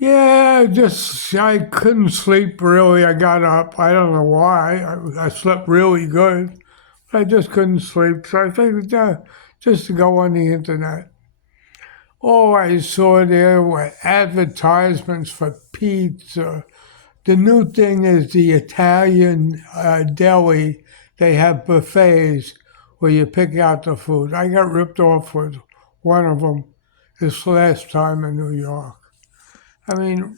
Yeah, just I couldn't sleep really. I got up. I don't know why. I slept really good. I just couldn't sleep. So I figured just to go on the internet. Oh, I saw there were advertisements for pizza. The new thing is the Italian deli. They have buffets where you pick out the food. I got ripped off with one of them this last time in New York. I mean,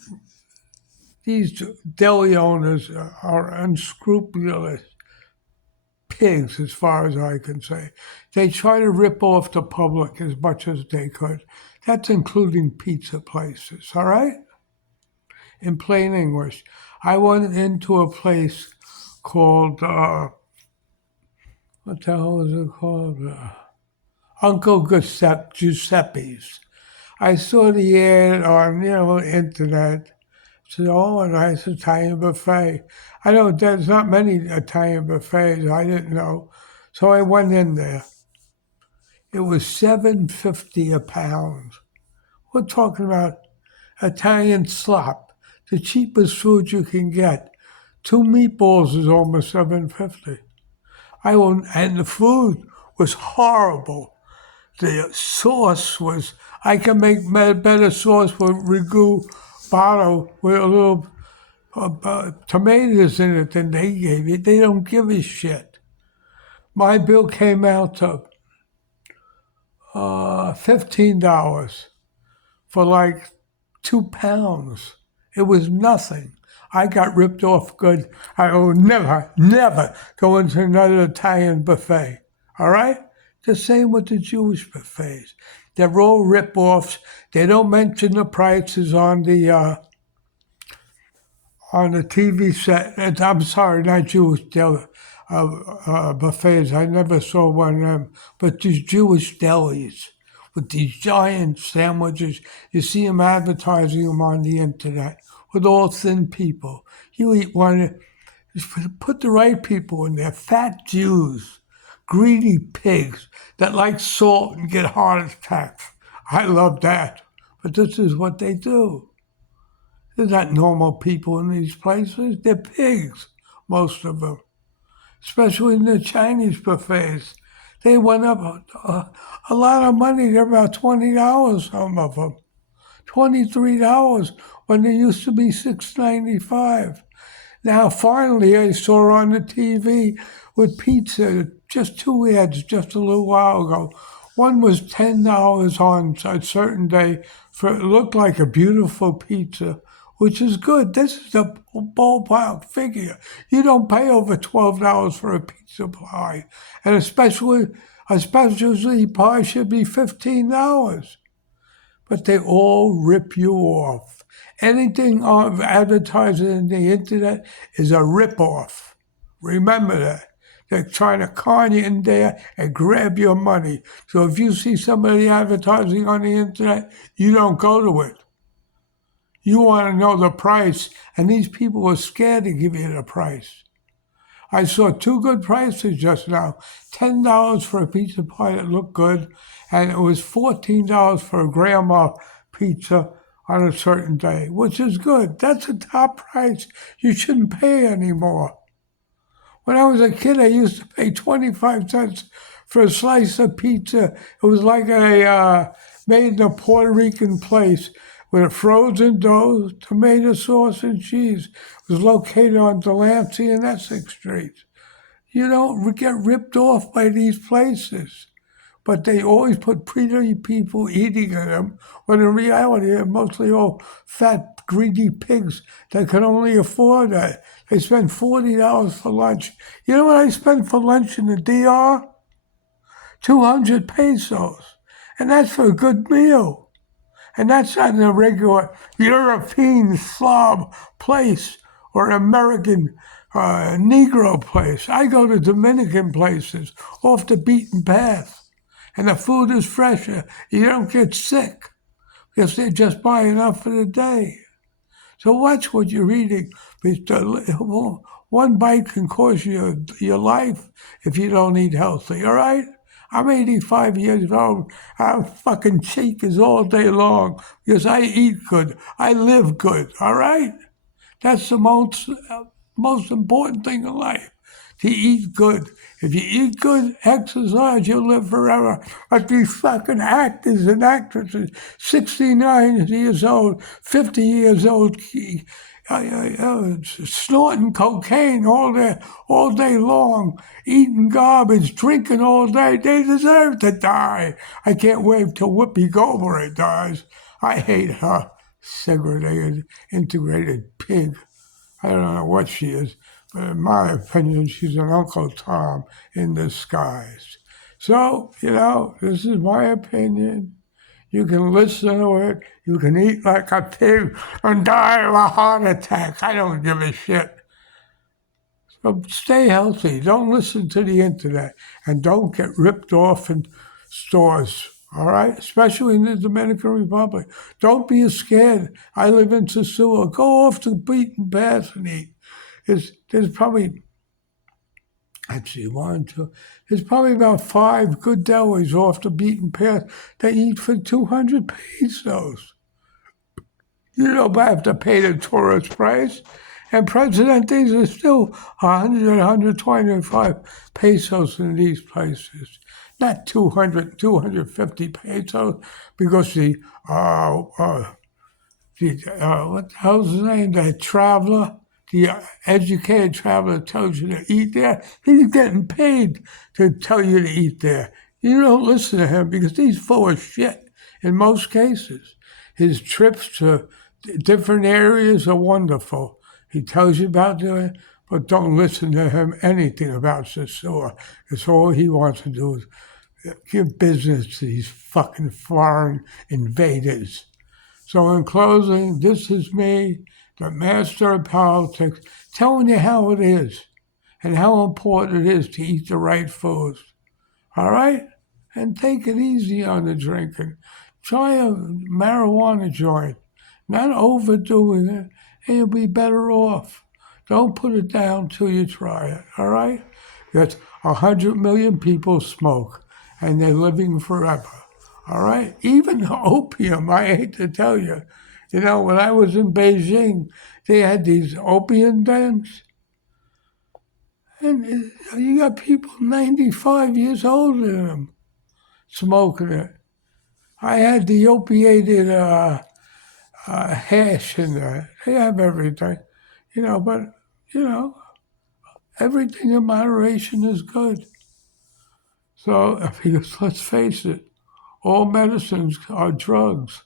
these deli owners are unscrupulous pigs, as far as I can say. They try to rip off the public as much as they could. That's including pizza places, all right? In plain English. I went into a place called, what the hell is it called? Uncle Giuseppe's. I saw the ad on, internet. Said, oh, a nice Italian buffet. I know there's not many Italian buffets. I didn't know. So I went in there. It was $7.50 a pound. We're talking about Italian slop, the cheapest food you can get. Two meatballs is almost $7.50. I won't, and the food was horrible. The sauce was, I can make better sauce with ragu bottle with a little tomatoes in it than they gave you. They don't give a shit. My bill came out to $15 for like 2 pounds. It was nothing. I got ripped off good. I will never, never go into another Italian buffet. All right? The same with the Jewish buffets. They're all rip-offs. They don't mention the prices on the TV set. I'm sorry, not Jewish buffets. I never saw one of them. But these Jewish delis with these giant sandwiches, you see them advertising them on the internet with all thin people. You eat one, put the right people in there, fat Jews, greedy pigs that like salt and get heart attacks. I love that. But this is what they do. They're not normal people in these places. They're pigs, most of them, especially in the Chinese buffets. They went up a lot of money. They're about $20, some of them. $23 when they used to be $6.95. Now, finally, I saw on the TV with pizza, just two ads just a little while ago. One was $10 on a certain day for it looked like a beautiful pizza, which is good. This is a ballpark figure. You don't pay over $12 for a pizza pie, and especially a specialty pie should be $15. But they all rip you off. Anything advertised in the internet is a rip-off. Remember that. They're trying to con you in there and grab your money. So if you see somebody advertising on the internet, you don't go to it. You want to know the price, and these people are scared to give you the price. I saw two good prices just now. $10 for a pizza pie that looked good, and it was $14 for a grandma pizza on a certain day, which is good. That's a top price. You shouldn't pay anymore. When I was a kid, I used to pay 25 cents for a slice of pizza. It was like made in a Puerto Rican place with a frozen dough, tomato sauce, and cheese. It was located on Delancey and Essex Street. You don't get ripped off by these places. But they always put pretty people eating in them, when in reality they're mostly all fat, greedy pigs that can only afford that. They spend $40 for lunch. You know what I spent for lunch in the DR? 200 pesos. And that's for a good meal. And that's not in a regular European Slav place or American Negro place. I go to Dominican places off the beaten path. And the food is fresher. You don't get sick because they just buy enough for the day. So watch what you're eating. One bite can cost you your life if you don't eat healthy, all right? I'm 85 years old. I'm fucking cheekers all day long because I eat good. I live good, all right? That's the most important thing in life, to eat good. If you eat good, exercise, you'll live forever. But these fucking actors and actresses, 69 years old, 50 years old, snorting cocaine all day long, eating garbage, drinking all day, they deserve to die. I can't wait till Whoopi Goldberg dies. I hate her, segregated, integrated pig. I don't know what she is, but in my opinion, she's an Uncle Tom in disguise. So, this is my opinion. You can listen to it. You can eat like a pig and die of a heart attack. I don't give a shit. So stay healthy. Don't listen to the internet and don't get ripped off in stores. All right, especially in the Dominican Republic. Don't be scared. I live in Sosua. Go off the beaten path and eat. There's probably, actually, one, two, there's probably about 5 good delis off the beaten path that eat for 200 pesos. You don't have to pay the tourist price. And Presidentes are still 100, 125 pesos in these places. Not 200, 250 pesos, because what the hell's his name? That traveler, the educated traveler tells you to eat there. He's getting paid to tell you to eat there. You don't listen to him because he's full of shit in most cases. His trips to different areas are wonderful. He tells you about doing it, but don't listen to him anything about Sosua. It's all he wants to do is give business to these fucking foreign invaders. So in closing, this is me, the master of politics, telling you how it is and how important it is to eat the right foods. All right? And take it easy on the drinking. Try a marijuana joint, not overdoing it, and you'll be better off. Don't put it down till you try it, all right? Because 100 million people smoke, and they're living forever, all right? Even opium, I hate to tell you. When I was in Beijing, they had these opium dens, and you got people 95 years old in them smoking it. I had the opiated hash in there. They have everything, but, you know, everything in moderation is good. So, because let's face it, all medicines are drugs.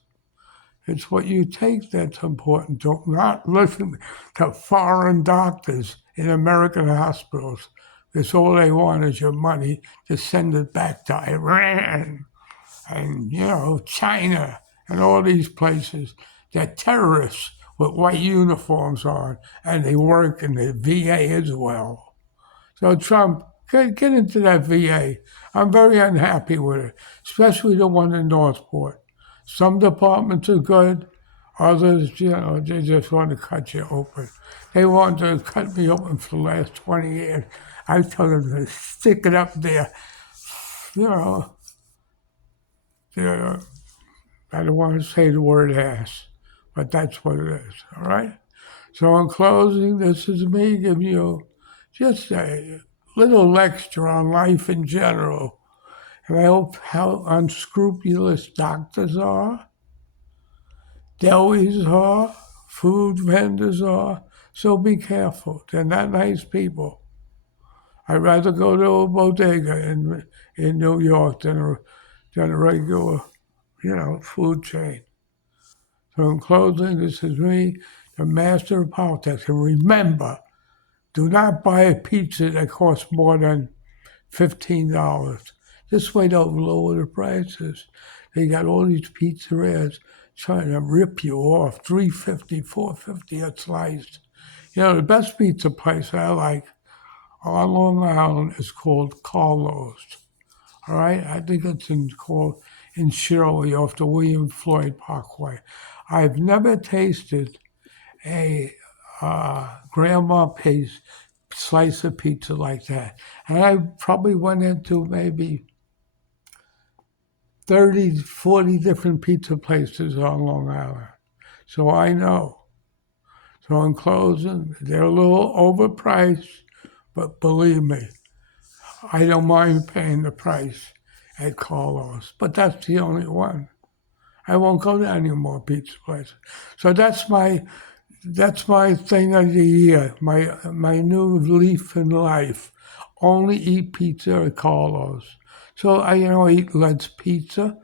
It's what you take that's important. Do not listen to foreign doctors in American hospitals. Because all they want is your money to send it back to Iran and, China and all these places. They're terrorists with white uniforms on, and they work in the VA as well. So Trump, get into that VA. I'm very unhappy with it, especially the one in Northport. Some departments are good, others, they just want to cut you open. They want to cut me open for the last 20 years. I tell them to stick it up there, I don't want to say the word ass, but that's what it is, all right? So in closing, this is me giving you just a little lecture on life in general. And I hope how unscrupulous doctors are, delis are, food vendors are. So be careful. They're not nice people. I'd rather go to a bodega in New York than a regular, food chain. So in closing, this is me, the master of politics. And remember, do not buy a pizza that costs more than $15. This way they'll lower the prices. They got all these pizzerias trying to rip you off, $3.50, $4.50 a slice. The best pizza place I like on Long Island is called Carlo's. All right, I think it's called in Shirley off the William Floyd Parkway. I've never tasted a grandma pace slice of pizza like that. And I probably went into maybe 30, 40 different pizza places on Long Island. So I know. So in closing, they're a little overpriced, but believe me, I don't mind paying the price at Carlos. But that's the only one. I won't go to any more pizza places. So that's my thing of the year. My new leaf in life. Only eat pizza at Carlos. So I eat less pizza,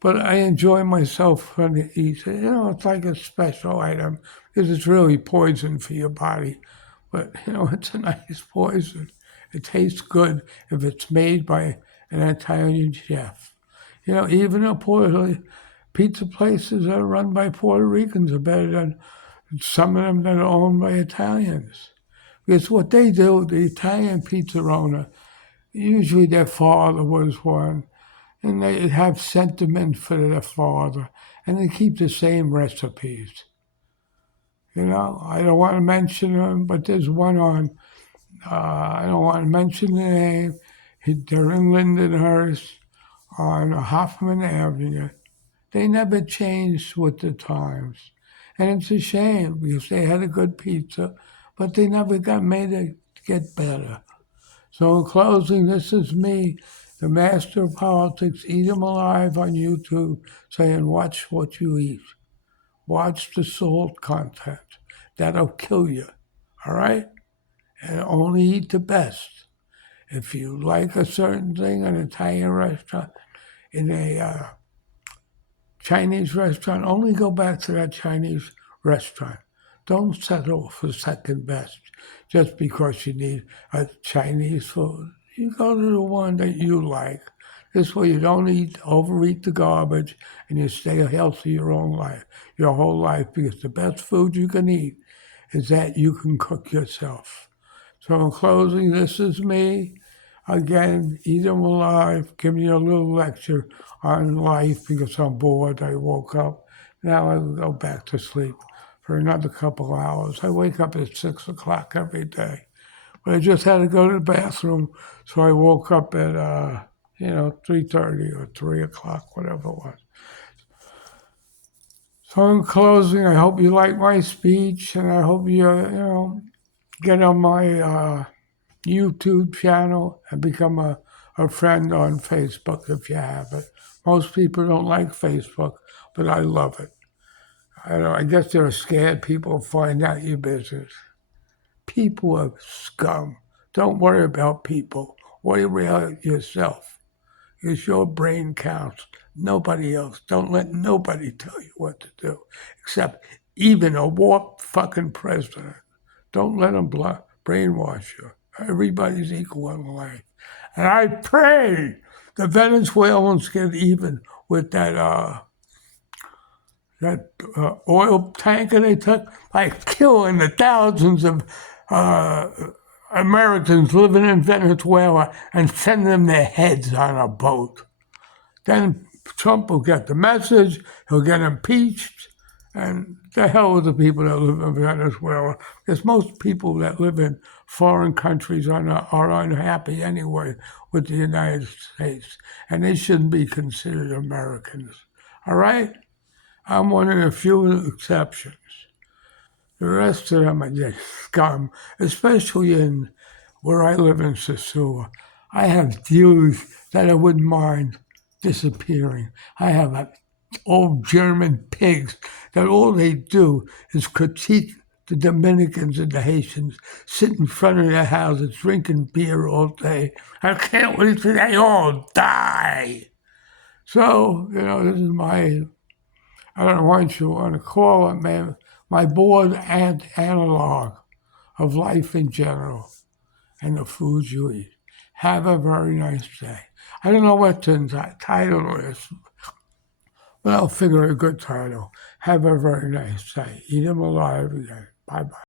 but I enjoy myself when I eat it. It's like a special item because it's really poison for your body. But it's a nice poison. It tastes good if it's made by an Italian chef. Even pizza places that are run by Puerto Ricans are better than some of them that are owned by Italians. Because what they do, the Italian pizza owner, usually their father was one, and they have sentiment for their father, and they keep the same recipes. I don't want to mention them, but there's one on, I don't want to mention the name. They're in Lindenhurst on Hoffman Avenue. They never changed with the times. And it's a shame because they had a good pizza, but they never got made it get better. So in closing, this is me, the master of politics, eat 'em alive on YouTube, saying watch what you eat. Watch the salt content. That'll kill you. All right? And only eat the best. If you like a certain thing, an Italian restaurant, in a Chinese restaurant, only go back to that Chinese restaurant. Don't settle for second best just because you need a Chinese food. You go to the one that you like. This way you don't overeat the garbage and you stay healthy your whole life, because the best food you can eat is that you can cook yourself. So in closing, this is me. Again, eat 'em alive, give me a little lecture on life because I'm bored. I woke up. Now I will go back to sleep for another couple hours. I wake up at 6 o'clock every day. But I just had to go to the bathroom, so I woke up at 3:30 or 3 o'clock, whatever it was. So in closing, I hope you like my speech, and I hope you get on my YouTube channel and become a friend on Facebook if you have it. Most people don't like Facebook, but I love it. I guess they're scared people find out your business. People are scum. Don't worry about people. Worry about yourself. Because your brain counts. Nobody else. Don't let nobody tell you what to do, except even a warped fucking president. Don't let them brainwash you. Everybody's equal in life. And I pray the Venezuelans get even with that oil tanker they took, by killing the thousands of Americans living in Venezuela and send them their heads on a boat. Then Trump will get the message, he'll get impeached, and the hell with the people that live in Venezuela. Because most people that live in foreign countries are unhappy anyway with the United States, and they shouldn't be considered Americans. All right? I'm one of the few exceptions. The rest of them are just scum, especially in where I live in Sosua. I have Jews that I wouldn't mind disappearing. I have old German pigs that all they do is critique the Dominicans and the Haitians, sit in front of their houses drinking beer all day. I can't wait till they all die. So, this is I don't know what you want to call it, man, my bored analog of life in general and the foods you eat. Have a very nice day. I don't know what the title is, but I'll figure a good title. Have a very nice day. Eat 'em alive again. Bye-bye.